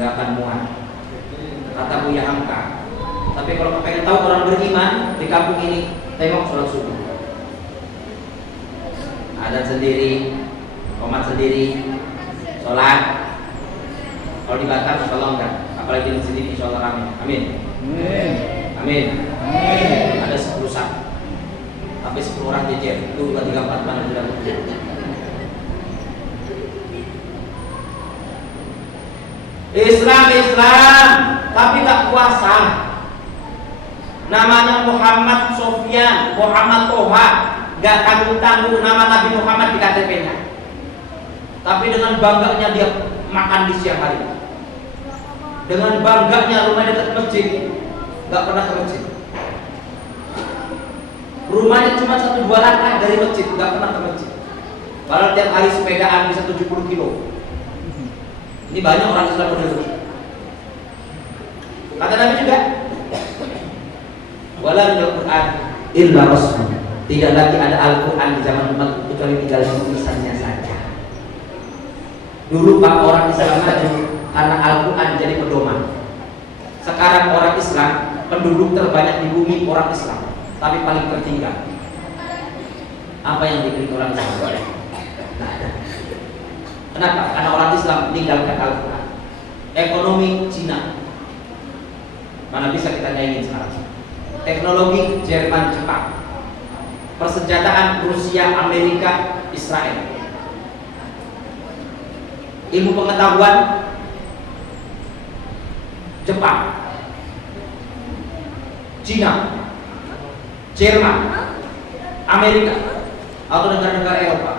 nggak akan muat. Kata Buya Hamka. Tapi kalau pengen tahu orang beriman di kampung ini, tengok sholat subuh. Ada sendiri, komat sendiri, sholat. Kalau di Batam, insya Allah enggak. Apalagi di masjid ini, insya Allah ramai. Amin. Amin. Ada 10 sak. Tapi 10 orang jejer. Itu 2, 3, 4 mana sudah betul. Islam, tapi tak puasa. Namanya Muhammad Sofyan, Muhammad Toha, gak tanggung-tanggung nama Nabi Muhammad di KTP-nya. Tapi dengan bangganya dia makan di siang hari. Dengan bangganya rumah dekat masjid, gak pernah ke masjid. Rumahnya cuma 1-2 langkah dari masjid, gak pernah ke masjid. Padahal tiap hari sepedaan bisa 70 kilo. Ini banyak orang Islam model. Kata Nabi juga, wala minal Qur'an illa rasul. Tidak lagi ada Al-Quran di zaman umat kecuali tinggal tulisannya saja. Dulu Pak orang Islam maju karena Al-Quran jadi pedoman. Sekarang orang Islam penduduk terbanyak di bumi orang Islam, tapi paling tertinggal. Apa yang diberi orang Islam? Nah, kenapa? Karena orang Islam meninggalkan Al-Quran. Ekonomi Cina, mana bisa kita nyaingin sekarang? Teknologi Jerman, Jepang. Persenjataan Rusia, Amerika, Israel. Ilmu pengetahuan Jepang, Cina, Jerman, Amerika, atau negara-negara Eropa.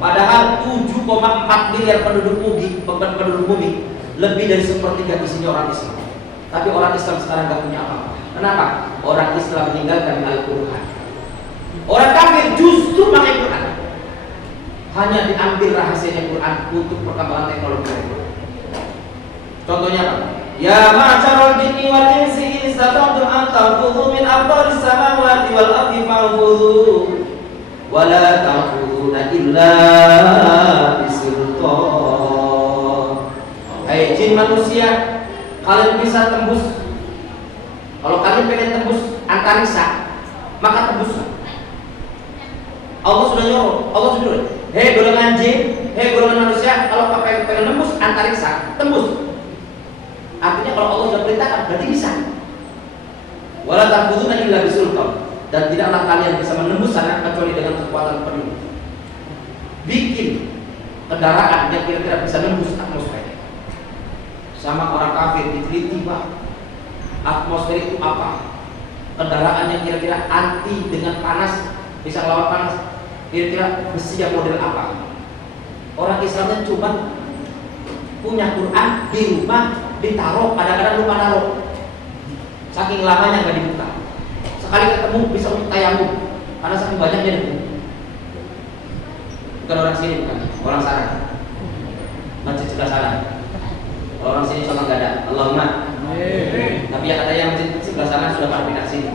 Padahal 7,4 miliar penduduk bumi, lebih dari sepertiga isinya orang Islam. Tapi orang Islam sekarang gak punya apa-apa. Kenapa? Orang Islam meninggalkan Al-Quran. Orang kafir justru pakai Quran. Hanya diambil rahasianya Quran untuk perkembangan teknologi. Contohnya apa? Ya ma'syarul jinni wal insi in istata'tum an tanfudhu min aqtaris samawati wal ardi fanfudhu wa la tanfudhuna illa bisultan. Hai jin manusia, kalian bisa tembus. Kalau kalian pengen tembus antariksa, maka tembuslah. Allah sudah nyuruh, Allah sudah nyuruh. Hei golongan jin, hei golongan manusia, kalau pengen tembus antariksa, tembus. Artinya kalau Allah sudah perintahkan, berarti bisa. Wala tanfudhuna illa bisultan. Dan tidaklah kalian bisa menembus sana kecuali dengan kekuatan penuh. Bikin kendaraan yang kira-kira bisa nembus atmosfer. Sama orang kafir diteliti, Pak. Atmosfer itu apa? Kendaraan yang kira-kira anti dengan panas, bisa melawan panas. Kira-kira besi yang model apa? Orang Islamnya cuma punya Quran di rumah, ditaruh, kadang-kadang lupa taruh. Saking lamanya nggak dibuka. Sekali ketemu bisa untuk tayamum, karena saking banyaknya itu. Bukan orang sini, bukan orang sana. Masjid sebelah sana. Orang sini sama nggak ada. Allahumma. Tapi yang ada yang masjid sebelah sana sudah pada pindah sini.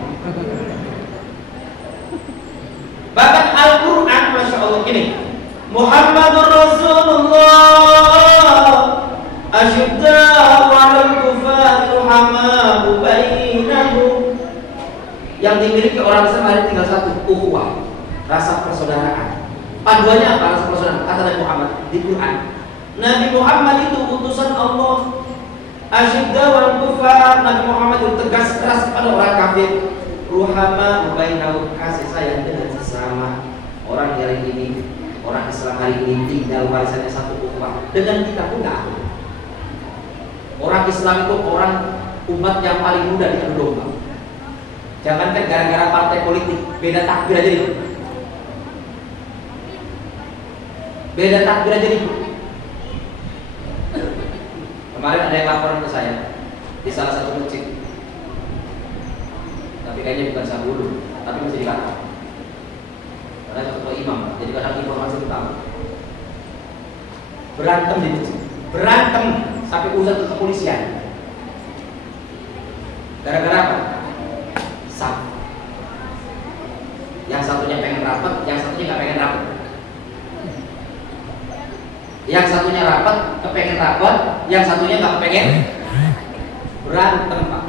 Bahkan Al-Quran, masya Allah ini, Muhammadur Rasulullah, asyiddaa'u 'alal kufari ruhama'u bainahum. Yang dimiliki orang Islam hari tinggal satu, ukhuwah, rasa persaudaraan. Panduannya apa rasa persaudaraan? Kata Nabi Muhammad di Quran. Nabi Muhammad itu utusan Allah. Asyiddaa'u 'alal kufar, Nabi Muhammad itu tegas keras kepada orang kafir. Ruhama'u bainahum, kasih sayang dengan sesama. Orang hari ini, orang Islam hari ini tinggal warisannya satu ukhuwah. Dengan kita pun nggak ada. Orang Islam itu orang umat yang paling mudah diadu domba. Jangankan gara-gara partai politik, beda takbir aja itu. Beda takbir aja itu. Kemarin ada yang laporan ke saya di salah satu masjid. Tapi kayaknya bukan Sabulu, tapi masih di kantor. Karena ketua imam, jadi kadang informasi itu tahu. Berantem di masjid, berantem sampai urusan ke kepolisian. Gara-gara apa? Saf. Yang satunya pengen rapat, yang satunya nggak pengen rapat. Yang satunya rapat, kepengen rapat, yang satunya nggak kepengen berantem Pak.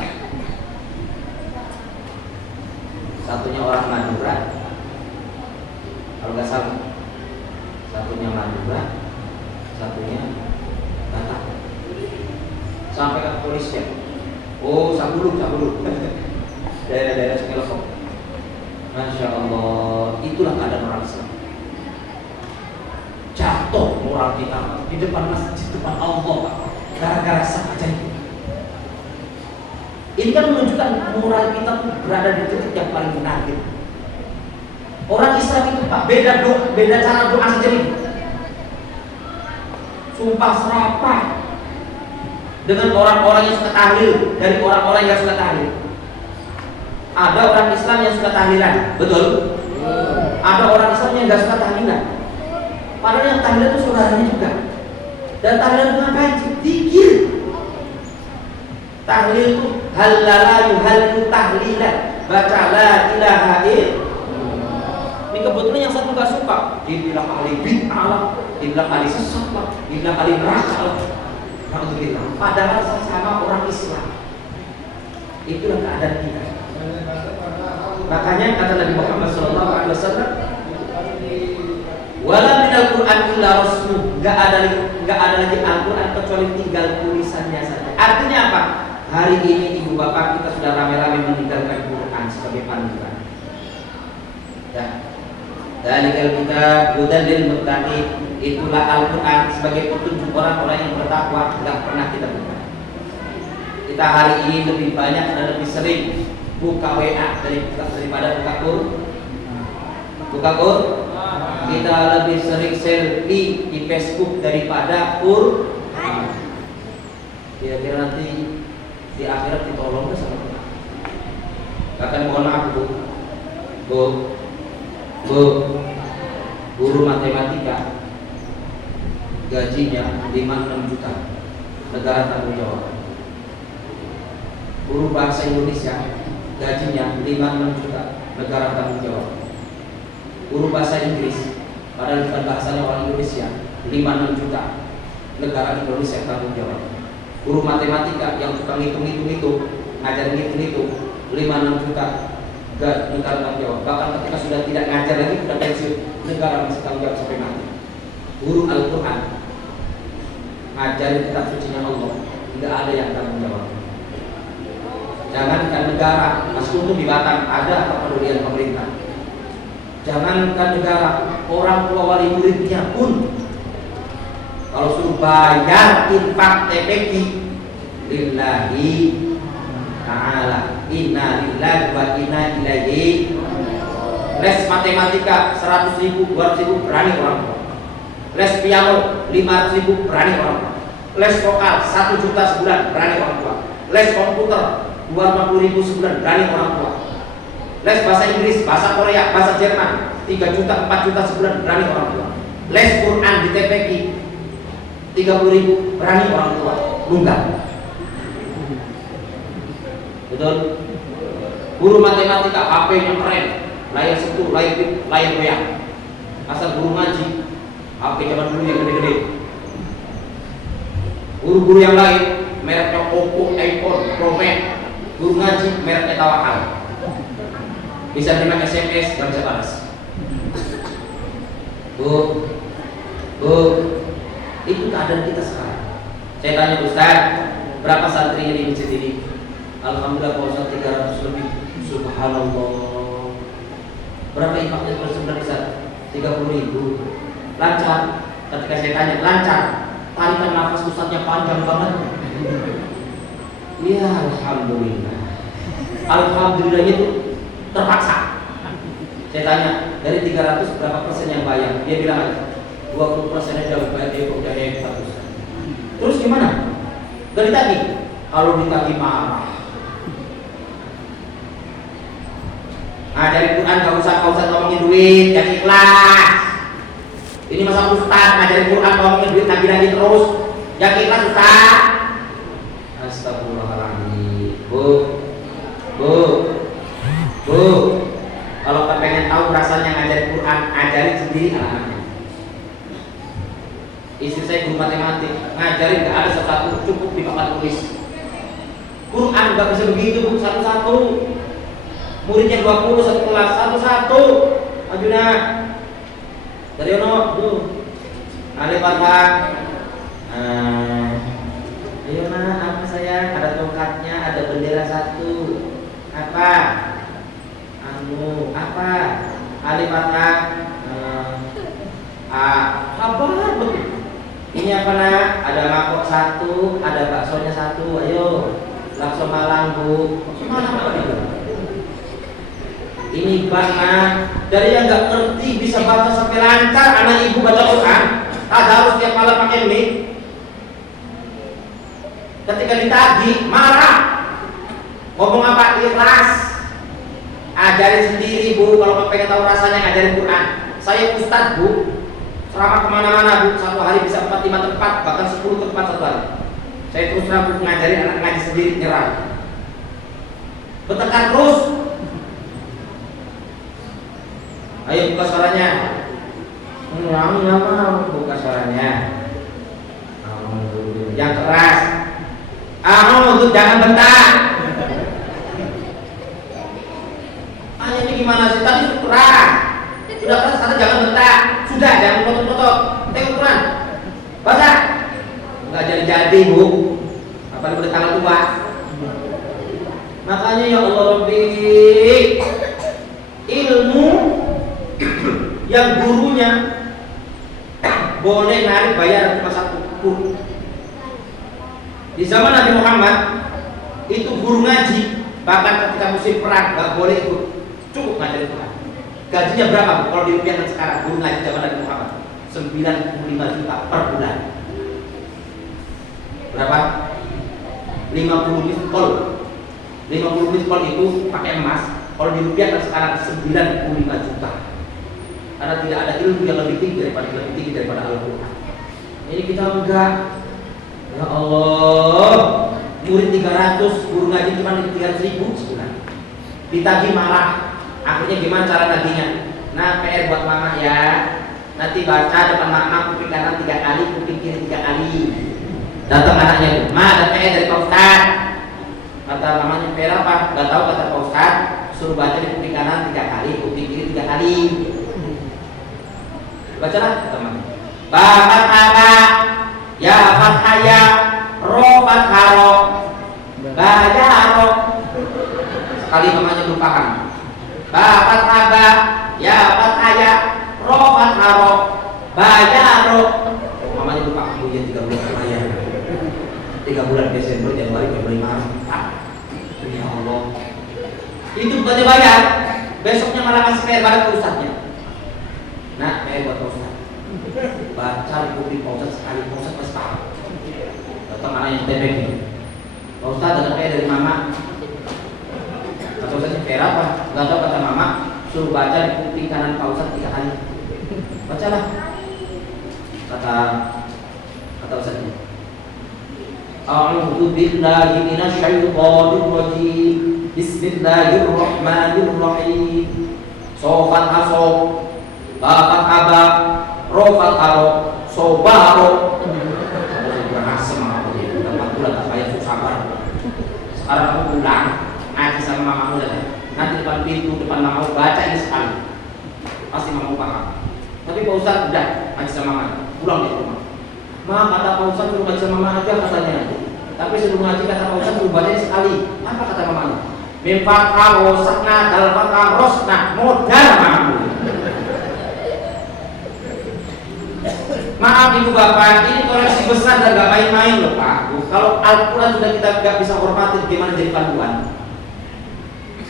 Satunya orang Madura, kalau nggak salah, satunya Madura, satunya Batak. Sampai ke kepolisian. Oh, sabulu. Daerah-daerah Sungai Lekong. Masya Allah, itulah keadaan orang Islam. Jatuh moral kita di depan masjid, di depan Allah, gara-gara saja itu. Ini kan menunjukkan moral kita berada di titik yang paling menakut. Orang Islam itu Pak, beda cara doa saja nih. Sumpah serapah dengan orang-orang yang suka tahlil dari orang-orang yang suka tahlil. Ada orang Islam yang suka tahlilan, betul? Ada orang Islam yang nggak suka tahlilan. Padahal yang tahlilan itu saudaranya juga. Dan tahlilan itu ngapain? Dikir. Tahlil itu halala yuhallu tahlilan, baca la ilaha illallah. Ini kebetulan yang satu nggak suka, dibilang ahli bid'ah, dibilang ahli sesat, dibilang ahli neraka. Padahal sama orang Islam. Itulah keadaan kita. Makanya kata Nabi Muhammad SAW, wala minal Quran illa rasmuh, nggak ada lagi Al-Quran kecuali tinggal tulisannya saja. Artinya apa? Hari ini ibu bapak kita sudah rame-rame meninggalkan Quran sebagai panutan. Ya. Dalikal kitab hudan lil muttaqin, itulah Al-Quran sebagai petunjuk orang-orang yang bertakwa. Nggak pernah kita buka. Kita hari ini lebih banyak dan lebih sering buka WA daripada buka Quran. Kita lebih sering selfie di Facebook daripada Quran. Kira-kira nanti di akhirat ditolong ke sama Tuhan. Bahkan mohon maaf Bu, guru matematika gajinya 5-6 juta, negara tanggung jawab. Guru bahasa Indonesia gajinya 5-6 juta, negara tanggung jawab. Guru bahasa Inggris, padahal bukan bahasanya orang Indonesia, 5-6 juta, negara Indonesia tanggung jawab. Guru matematika yang tukang hitung-hitung itu, ngajarin hitung-hitung, 5-6 juta, negara tanggung jawab. Bahkan ketika sudah tidak ngajar lagi, sudah pensiun, negara masih tanggung jawab sampai mati. Guru Al-Quran, ngajarin kitab sucinya Allah, tidak ada yang tanggung jawab. Jangankan negara, meskipun di Batam ada kepedulian pemerintah. Jangankan negara, orang tua wali muridnya pun kalau suruh bayar infak TPQ lillahi ta'ala, inna lillahi wa inna ilaihi. Les matematika 100.000, 200.000 berani orang tua. Les piano 500.000 berani orang tua. Les vokal 1 juta sebulan berani orang tua. Les komputer 250.000 sebulan berani orang tua. Les bahasa Inggris, bahasa Korea, bahasa Jerman 3 juta, 4 juta sebulan berani orang tua. Les Quran di TPQ 30.000 berani orang tua. Nunggak. Betul? Guru matematika HP-nya keren, layar sentuh, layar goyang. Asal guru ngaji, HP zaman dulu yang gede-gede. Guru-guru yang lain mereknya Oppo, iPhone, Pro Max. Guru ngaji mereknya Tawakal. Bisa terima SMS, gak bisa balas. Bu, itu keadaan kita sekarang. Saya tanya Ustaz, berapa santri di masjid ini? Alhamdulillah Pak Ustaz 300 lebih. Subhanallah. Berapa infaknya kalau sebentar Ustaz? 30.000. Lancar. Ketika saya tanya, lancar. Tarikan nafas Ustaznya panjang banget. Ya Alhamdulillah. Alhamdulillahnya itu terpaksa. Saya tanya, dari 300 berapa persen yang bayar? Dia bilang aja 20% aja bayar, dia udah hebat. Terus gimana? Gak ditagih? Kalau ditagih marah. Ngajarin Quran gak usah ngomongin duit, yang ikhlas. Ini masa Ustaz ngajarin Quran ngomongin duit lagi terus, yang ikhlas Ustaz. Astagfirullahaladzim. Bu, kalau pengen tahu rasanya ngajarin Quran, ajarin sendiri anak-anaknya. Istri saya guru matematik ngajarin nggak ada satu cukup di papan tulis. Quran nggak bisa begitu bu, satu-satu. Muridnya 20 satu kelas, satu-satu. Ajuna dari ono tuh ada patah. Ayo nak, apa sayang? Ada tongkatnya, ada bendera satu. Apa? Apa? Alif patah. Sabar betul. Ini apa nak? Ada mangkok satu, ada baksonya satu. Ayo, bakso Malang bu. Bakso Malang apa itu? Ini bana dari yang nggak ngerti bisa baca sampai lancar anak ibu baca Quran, harus tiap malam pakai mic. Ketika ditagih marah, ngomong apa? Ikhlas. Ajarin sendiri bu, kalau pengen tahu rasanya ngajarin Quran. Saya ustadz bu, selama kemana-mana bu, satu hari bisa 4-5 tempat, bahkan 10 tempat satu hari. Saya terus terang bu, ngajarin anak ngaji sendiri nyerah. Bertekan terus. Ayo buka suaranya. Buka suaranya. Yang keras. Untuk jangan bentak. Ini gimana sih? Tadi keras. Sudah keras, sekarang jangan bentak. Sudah, jangan kotor-kotor. Tengok Quran. Baca. Enggak jadi-jadi bu. Apa udah tanggal tua. Makanya ya Allah Rabbi, ilmu yang gurunya boleh narik bayar cuma satu guru. Di zaman Nabi Muhammad itu guru ngaji bahkan ketika musim perang nggak boleh ikut, cukup ngajarin Quran. Gajinya berapa bu? Kalau dirupiahkan sekarang guru ngaji zaman Nabi Muhammad 95 juta per bulan. Berapa? 50 miskol. 50 miskol itu pakai emas. Kalau dirupiahkan sekarang 95 juta. Karena tidak ada ilmu yang lebih tinggi daripada Al-Quran. Ini kita enggak. Ya Allah, murid 300, guru ngaji cuma 300.000 sebulan. Ditagih marah. Akhirnya gimana cara nagihnya? Nah, PR buat mama ya. Nanti baca depan mama kuping kanan 3 kali, kuping kiri 3 kali. Datang anaknya, "Ma, ada PR dari Pak Ustaz." Kata mamanya, "PR apa?" Gak tahu, kata Pak Ustaz, suruh baca di kuping kanan 3 kali, kuping kiri 3 kali. Bacalah teman. Ba fathah, ya fathaya, ro fatharo, ba yaro. Sekali mamanya belum paham. Ba fathah, ya fathaya, ro fatharo, ba yaro. Mamanya belum paham. Ya 3 bulan bayar. 3 bulan Desember, Januari, Februari, Maret. Ya Allah. Itu bukan dibayar. Besoknya malah kasih PR pada ustadznya. Nah, buat Pak Ustaz. Baca di kuping Pak Ustaz sekali, Pak Ustaz pasti tahu. Datang anak yang tebek ini. Pak Ustaz ada dari mama. Kata Ustaz, PR apa? Gak tahu, kata mama. Suruh baca di kuping kanan Pak Ustaz 3 kali. Bacalah. Kata Ustaznya. A'udzu billahi minasyaitonir rajim. Bismillahirrahmanirrahim. Sofat asof. Bapak Aba, Rofat Aro, Sobaro. Berhasil aku dia. 4 bulan tak bayar sabar. Sekarang aku pulang ngaji sama mamamu dan nanti depan pintu depan mamamu baca ini sekali. Pasti mamamu paham. Tapi Pak Ustaz udah ngaji sama mama. Pulang di rumah. Ma, kata Pak Ustaz suruh ngaji sama mama aja katanya. Tapi sebelum ngaji kata Pak Ustaz suruh baca sekali. Apa kata mamanya? Mimpak rosakna dalpak rosna modal mamamu. Maaf ibu bapak, ini koleksi besar dan gak main-main loh Pak. Kalau Al-Quran sudah kita gak bisa hormati, gimana jadi panduan?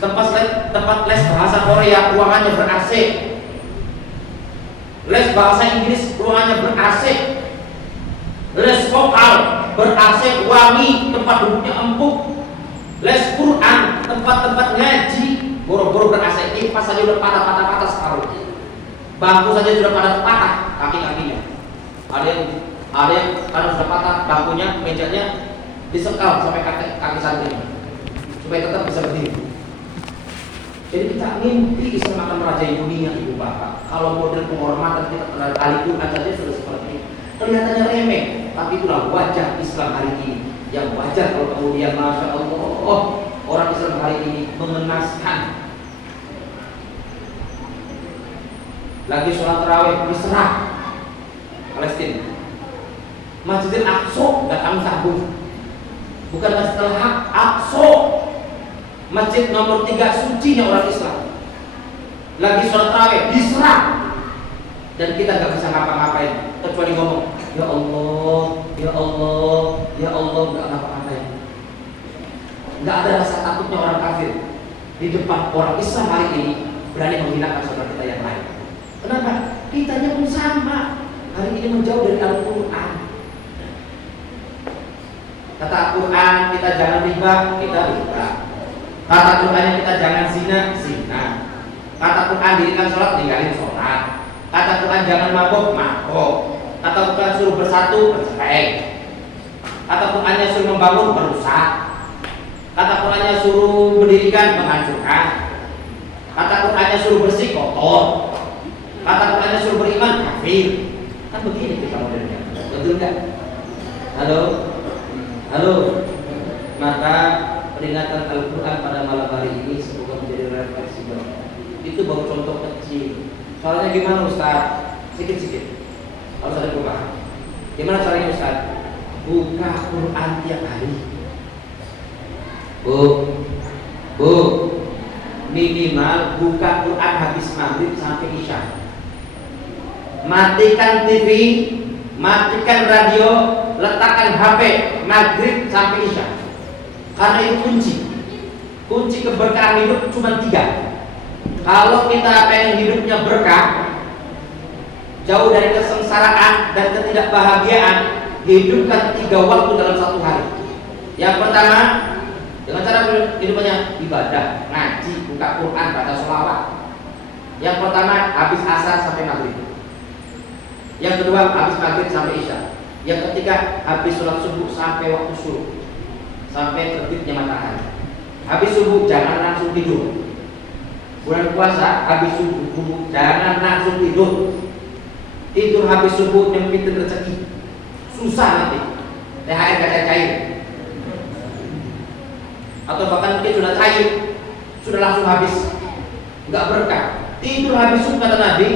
Tempat les bahasa Korea, ruangannya ber-AC. Les bahasa Inggris, ruangannya ber-AC. Les vokal, ber-AC, wangi, tempat duduknya empuk. Les Quran, tempat-tempat ngaji, boro-boro ber-AC. Kipas saja udah patah separuh. Bangku saja sudah pada patah kaki-kakinya. Ada yang karena sudah patah bangkunya, mejanya disekal sampai kaki santrinya supaya tetap bisa berdiri. Jadi kita mimpi Islam akan merajai dunia ibu bapak. Kalau model penghormatan kita terhadap Al-Quran saja sudah seperti ini. kelihatannya remeh, tapi itulah wajah Islam hari ini. Yang wajar kalau kemudian Masya Allah orang Islam hari ini mengenaskan. Lagi sholat tarawih diserang Palestina, Masjidil Aqsa nggak kami sambung, bukan Masjidil Aqsa, masjid nomor 3 sucinya orang Islam. Lagi sholat tarawih diserang, dan kita nggak bisa ngapa-ngapain kecuali ngomong ya Allah, ya Allah, ya Allah, nggak ngapa-ngapain. Nggak ada rasa takutnya orang kafir di depan orang Islam hari ini berani menghinakan saudara kita yang lain. Kenapa? Kitanya pun sama. Hari ini menjauh dari Al-Quran. Kata Al-Quran kita jangan riba, kita riba. Kata Al-Quran kita jangan zina, zina. Kata Al-Quran dirikan sholat, tinggalin sholat. Kata Al-Quran jangan mabuk, mabuk. Kata Al-Quran suruh bersatu, bercerai. Kata Al-Qurannya suruh membangun, merusak. Kata Al-Qurannya suruh mendirikan, menghancurkan. Kata Al-Qurannya suruh bersih, kotor. Kata Al-Qurannya suruh beriman, kafir. Kan begini kita modelnya, betul nggak? Halo, halo. Maka peringatan Al-Quran pada malam hari ini semoga menjadi refleksi. Itu baru contoh kecil. Soalnya gimana Ustaz? Sikit-sikit. Harus ada perubahan. Gimana caranya Ustaz? Buka Quran tiap hari. Bu, minimal buka Quran habis maghrib sampai isya. Matikan TV, matikan radio, letakkan HP maghrib sampai isya. Karena itu kunci keberkahan hidup cuma 3. Kalau kita pengen hidupnya berkah, jauh dari kesengsaraan dan ketidakbahagiaan, hidupkan 3 waktu dalam 1 hari. Yang pertama, dengan cara hidupnya ibadah, ngaji, buka Quran, baca sholawat. Yang pertama habis asar sampai maghrib. Yang kedua habis maghrib sampai isya. Yang ketiga habis sholat subuh sampai waktu subuh, sampai terbitnya matahari. Habis subuh jangan langsung tidur. Bulan puasa habis subuh jangan langsung tidur. Tidur habis subuh nyempitin rezeki, susah nanti. THR gak cair. Atau bahkan mungkin sudah cair, sudah langsung habis, nggak berkah. Tidur habis subuh kata Nabi,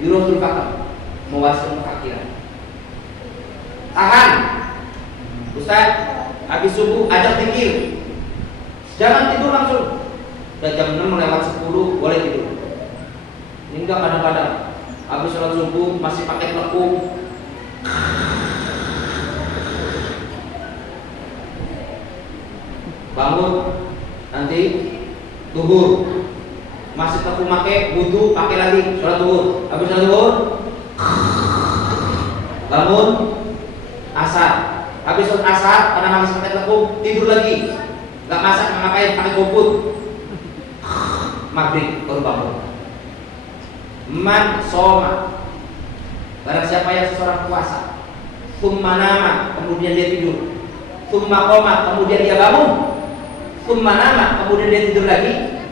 yurul fakir, mewariskan kefakiran. Tahan, Ustaz, habis subuh ajak zikir. Jangan tidur langsung. Udah jam 6 lewat 10 boleh tidur. Ini enggak kadang-kadang habis sholat subuh masih pakai telepon. Bangun nanti zuhur masih tetap pakai wudu, pakai lagi sholat zuhur. Habis sholat zuhur bangun asar. Habis sholat asar karena masih pakai telepon tidur lagi. Gak masak, gak ngapain, pakai GoFood. Maghrib baru bangun. Man soma, barang siapa yang seseorang puasa, summa nama, kemudian dia tidur, summa koma, kemudian dia bangun, summa nama, kemudian dia tidur lagi,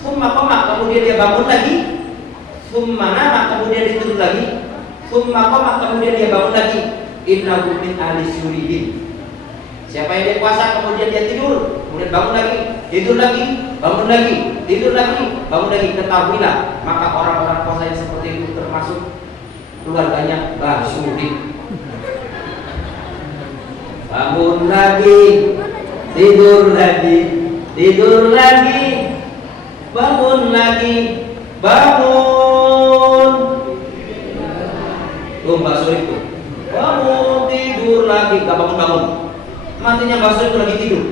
summa koma, kemudian dia bangun lagi, summa nama, kemudian dia tidur lagi, summa koma, kemudian dia bangun lagi. Innahu min ahli syurihin. Siapa yang dia puasa kemudian dia tidur, kemudian bangun lagi, tidur lagi, bangun lagi, tidur lagi, bangun lagi, ketahuilah maka orang-orang puasa yang seperti itu termasuk keluarganya Basyuri. Bangun lagi, tidur lagi, tidur lagi, bangun lagi, bangun. Tuh Basyuri itu, bangun tidur lagi, gak bangun-bangun. Matinya Basyuri itu lagi tidur,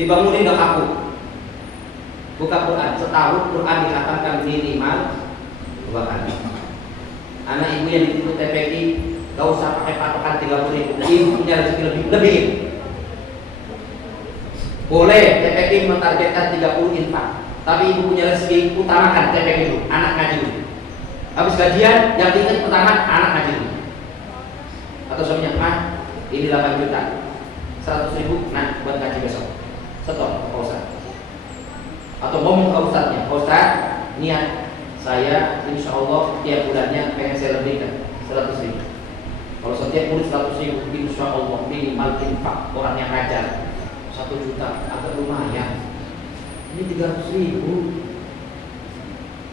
dibangunin gak kaku. Buka Quran, setahun Quran dikatakan minimal 2 kali. Anak ibu yang dituntut TPQ gak usah pakai patokan 30.000. Ibu punya rezeki lebih. Boleh TPQ mentargetkan 30 infak, tapi ibu punya rezeki, utamakan TPQ itu, anak ngaji. Habis gajian yang diingat utama anak ngaji. Atau suaminya, mah ini 8 juta, 100.000, nah buat ngaji besok. Stop, Pak Ustaz. Atau ngomong ke Ustaznya, Ustaz, niat saya insya Allah tiap bulannya pengen saya lebihkan 100.000. Kalau setiap murid 100.000, insya Allah minimal infak orang yang ngajar 1 juta, agak lumayan. Ini 300.000.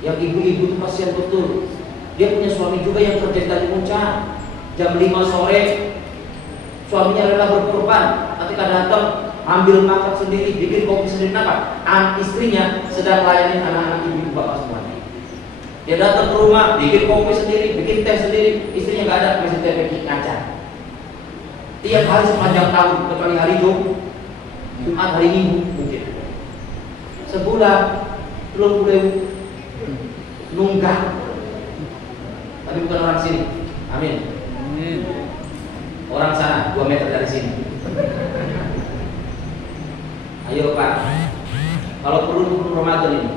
Yang ibu-ibu itu kasihan betul. Dia punya suami juga yang kerja di Tanjung jam 5 sore. Suaminya rela berkorban. Ketika datang, ambil makan sendiri, bikin kopi sendiri. Kenapa? Istrinya sedang layani anak-anak ibu bapak semuanya. Dia datang ke rumah, bikin kopi sendiri, bikin teh sendiri. Istrinya nggak ada, masih teh bikin ngajar. Tiap hari sepanjang tahun, kecuali hari Jumat, hari Minggu mungkin. Sebulan, 30.000 nunggak. Tapi bukan orang sini. Amin. Orang sana 2 meter dari sini. Ayo Pak, kalau perlu Ramadan ini,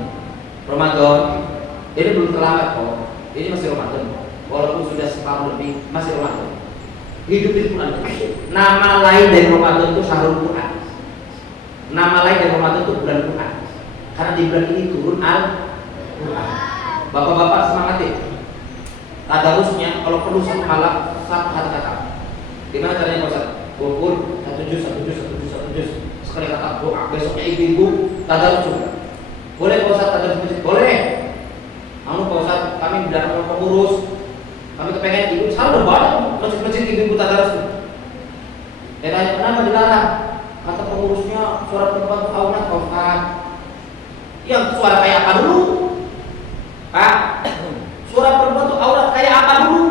ini belum terlambat kok. Ini masih Ramadan. Walaupun sudah setahun lebih, masih Ramadan. Hidupin Quran. Nama lain dari Ramadan itu Syahrul Quran. Nama lain dari Ramadan itu bulan Quran. Karena di bulan ini turun Al-Quran. Bapak-bapak semangat ya. Tadarusnya kalau perlu 1 malam 1 hari kata. Gimana caranya Pak Ustaz? Kumpul 1 juz. Sekali kata doa. Besoknya ibu-ibu tadarus juga. Boleh Pak Ustaz tadarus masjid? Boleh. Anu Pak Ustaz, kami dalam pengurus. Kami kepengen ibu selalu banyak masjid-masjid ibu-ibu tadarus. Saya tanya kenapa dilarang? Kata pengurusnya suara perempuan itu aurat Pak Ustaz. Yang suara kayak apa dulu? Pak, suara perempuan itu aurat kayak apa dulu?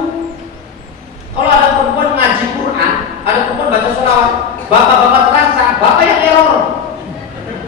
Kalau ada perempuan ngaji Quran, ada perempuan baca sholawat, bapak-bapak